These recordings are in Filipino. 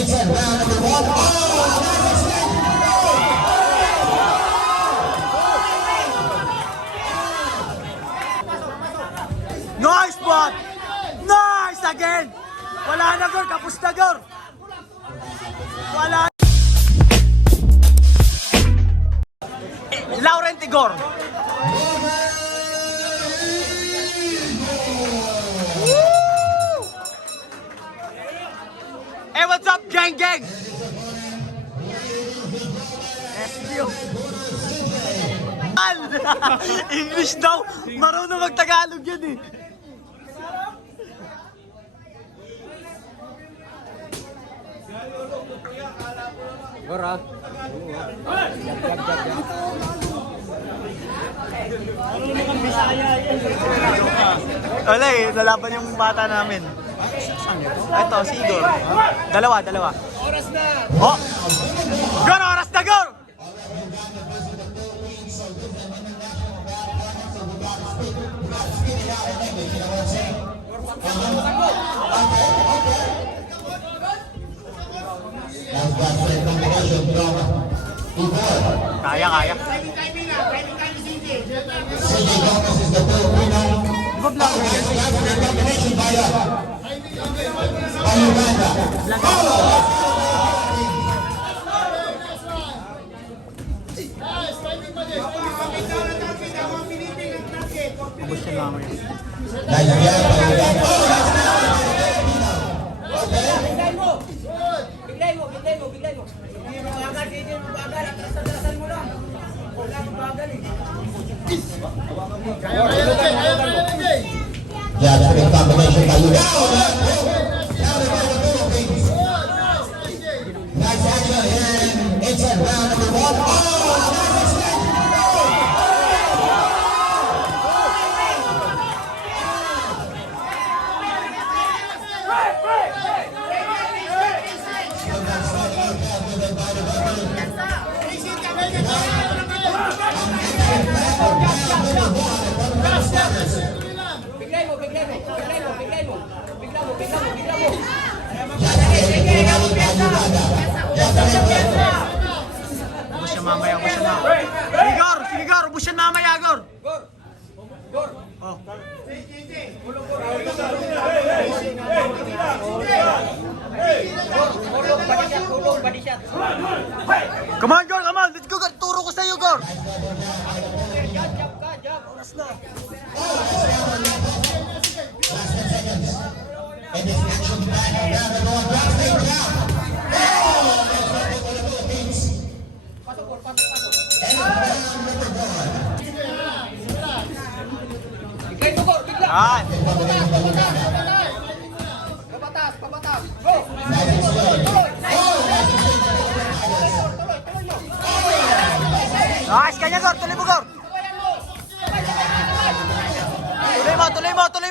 It's at round number one. Nice spot! Nice again! Wala na gor, kapos na gor! Wala! Laurent Igor! Woo! Hey, what's up, gang gang? SBO! English daw! Marunong mag-Tagalog yan eh! Gora. Wala eh, nalaban yung bata namin. Ito, si Igor. Dalawa. Oras na. Oh! Gor, oras na, Gor! Kaya. Di ba vlogger yan? Ubus siya naman yun. Biglay mo. Bagal dito, bagal. Atras-atrasan mo lang. Wala kang bagal eh. Yeah, that's a big combination by you. Nice action, and it's at round number one. Biglay mo. Ubus siya mamaya. Sige, Gor! Ubus siya mamaya, Gor! Gor. Oh. Tulong, body shot. Come on, Gor! Let's go, Gor! Turo ko sa'yo, Gor! Jab. Oras na. And this action back around the goal. Biglay mo, Gor. Bigla. Yan! Pabatas. Go. Tuloy. Nice, kanya, Gor! Tuloy mo, Gor!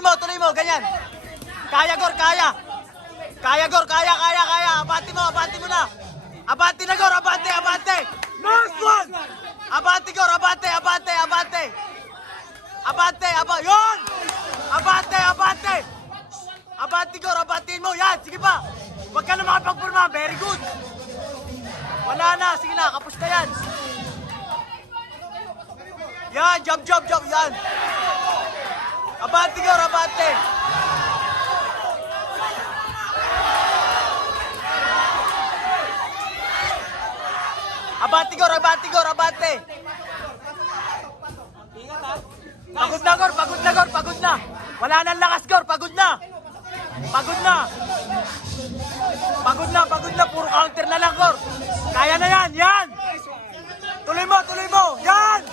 Tuloy mo! Ganyan! Kaya, Gor! Kaya! Gor! Kaya! Abante mo na! Abante na, Gor! Abante! Nice one! Abante, Gor! Abante! Yun! Abante! Abante, Gor! Abantein mo! Yan! Sige pa! Huwag ka na makapagpurma! Very good! Wala na! Sige na! Kapos na yan! Yan! Jump! Yan! Abante, Gor! Abante! Abante, Gor! Pagod na! Wala nang lakas, Gor! Pagod na! Puro counter na lang, Gor! Kaya na yan! Yan! Tuloy mo! Yan!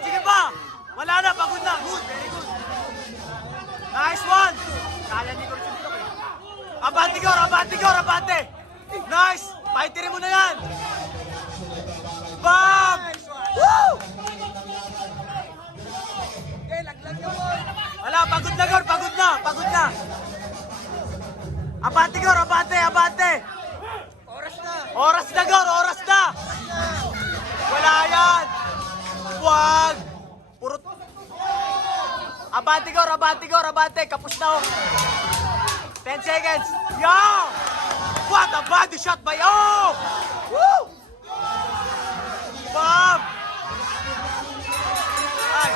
Sige pa! Wala na! Pagod na! Good! Very good! Nice one! Kaya ni Gor. Abante, Gor! Nice! Paitirin mo na yan! Bam! Woo! Wala, pagod na, Gor! Pagod na! Abante, Gor! Abante! Oras na, Gor! Wala yan! Wag! Puro... Abante, Gor! Kapos na, oh! 10 seconds! Yo! shot by... Oh! Woo! Bam! Ay!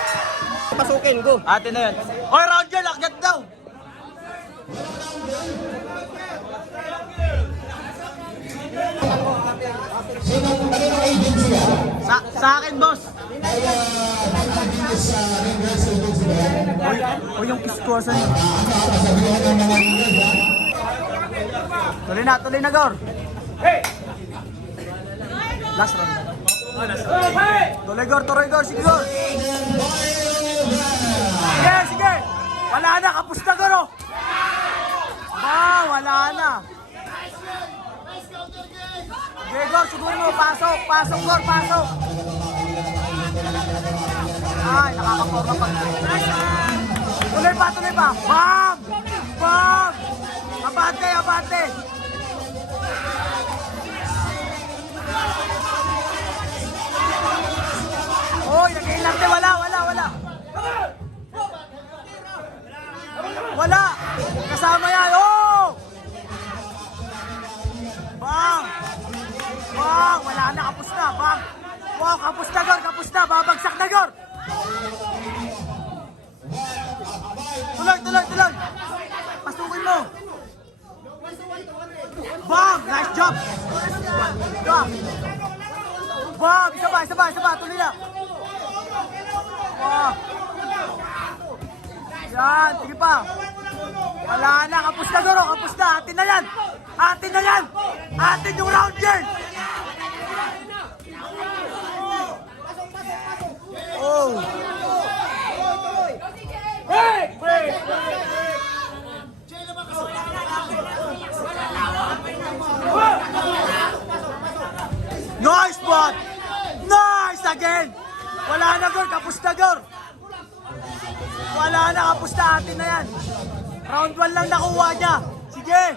Pasukin, go. Atin na yan. Oy, round girl, agad daw! Sino kanino agency yan? Sa akin, boss. Ay, nagpapagigis sa Ringgers agency ba yan? O yung kiskuasan niyo. Kasabihan ng mga Ringgers ha? Tuloy na, Gor. Last round na. Tuloy, Gor. Sige, Gor. Sige. Wala na, kapos na, Gor. Oh. Wala na. Sige, Gor, siguro mo. Pasok, Gor, pasok. Ay, nakakaporma pa. Tuloy pa. Bam! Abante. Oy, nag-ilarte, wala. Wala! Kasama yan, oh! Bang! Wala na, kapos na, bang! Wow, kapos na, babagsak na, Gor! Tuloy! Pasukin mo! Bang! Nice job! Bang! Isa pa, tuloy na! Wow! Yan, sige pa! Wala na, kapos na, Goro! Kapos na! Atin na yan! Atin yung round girl! Oh! Nice spot! Nice again! Wala na, Gor! Kapos na, Gor! Wala na, kapos na! Atin na yan! Round 1 lang nakuha niya! Sige!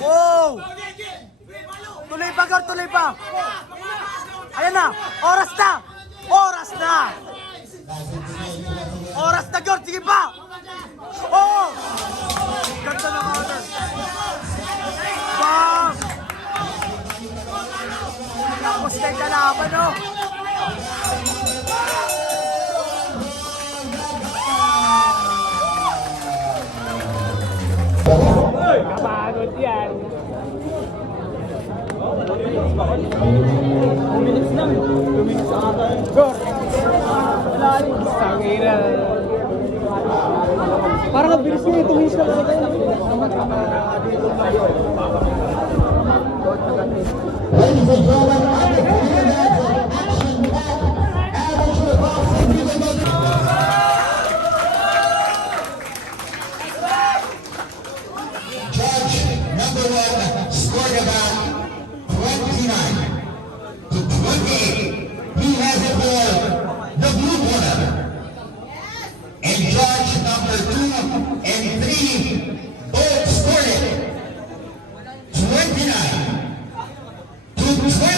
Oh! Tuloy pa, Gor! Tuloy pa! Ayan na! Oras na! Oras na, Gor! Sige pa! Oh! Ganda na counter! Bam! Tapos na yung kalaban, no? Kapagod yan. 2 minutes lang. 2 minutes ang ata. Gor. Sangina. Parang ang bilis niya, 2 minutes lang ako tayo. Ladies and gentlemen, I declare that action-packed amateur boxing Judge number 1 scored about 29 to 28. He has it for the blue corner. And judge number 2 and 3 both scored it 29 to 20.